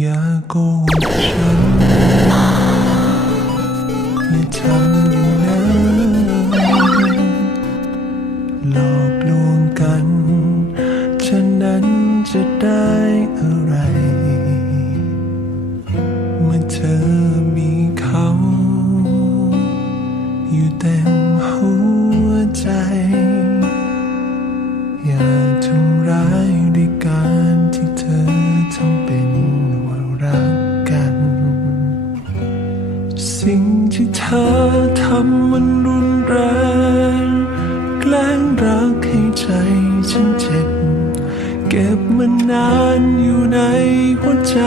อย่าโกหกฉั สิ่งที่เธอทำมันรุนแรง แกล้งรักให้ใจฉันเจ็บ เก็บมันนานอยู่ในหัวใจ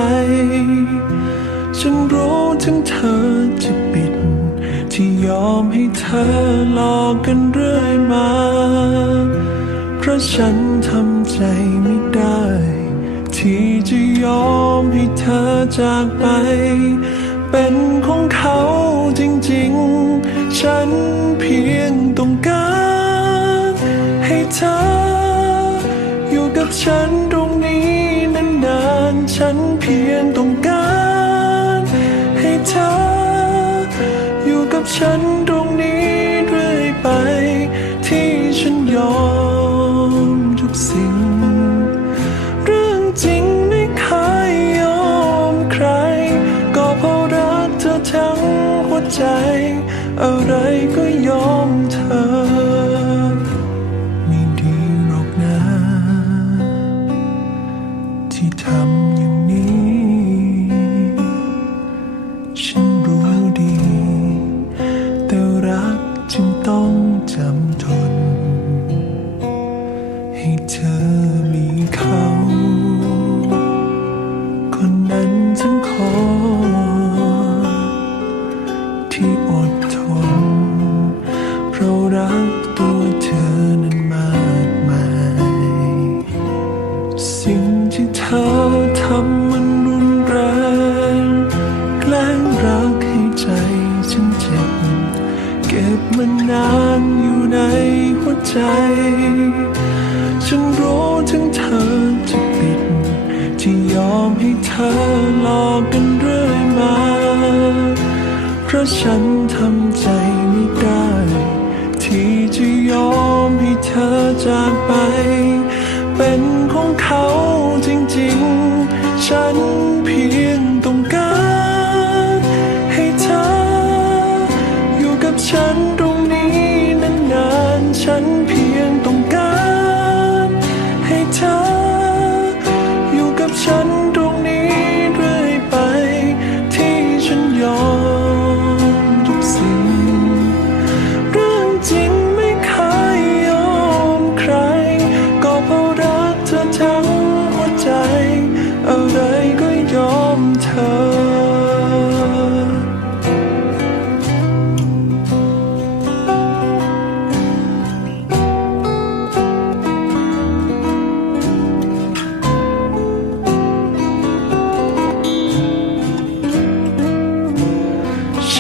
ฉันรู้ถึงเธอจะปิด ที่ยอมให้เธอหลอกกันเรื่อยมา เพราะฉันทำใจไม่ได้ ที่จะยอมให้เธอจากไป เป็นของเขาจริงๆ ฉันเพียงต้องการให้เธอ อยู่กับฉันตรงนี้นานๆ ฉันเพียงต้องการให้เธอ อยู่กับฉันตรงนี้เรื่อยไป ที่ฉันยอมทุกสิ่ง ใจ อะไรก็ยอมเธอ ไม่ดีหรอกนะ ที่ทำอย่างนี้ ฉันรู้ดี แต่รักจึงต้องจำทน มันนานอยู่ในหัวใจ ฉันรู้ถึงเธอจะปิด ที่ยอมให้เธอหลอกกันเรื่อยมา เพราะฉันทำใจ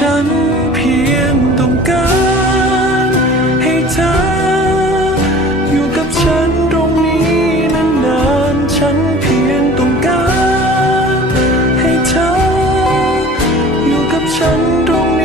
ฉันเพียงต้องการให้เธอ อยู่กับฉันตรงนี้นานๆ ฉันเพียงต้องการให้เธอ อยู่กับฉันตรง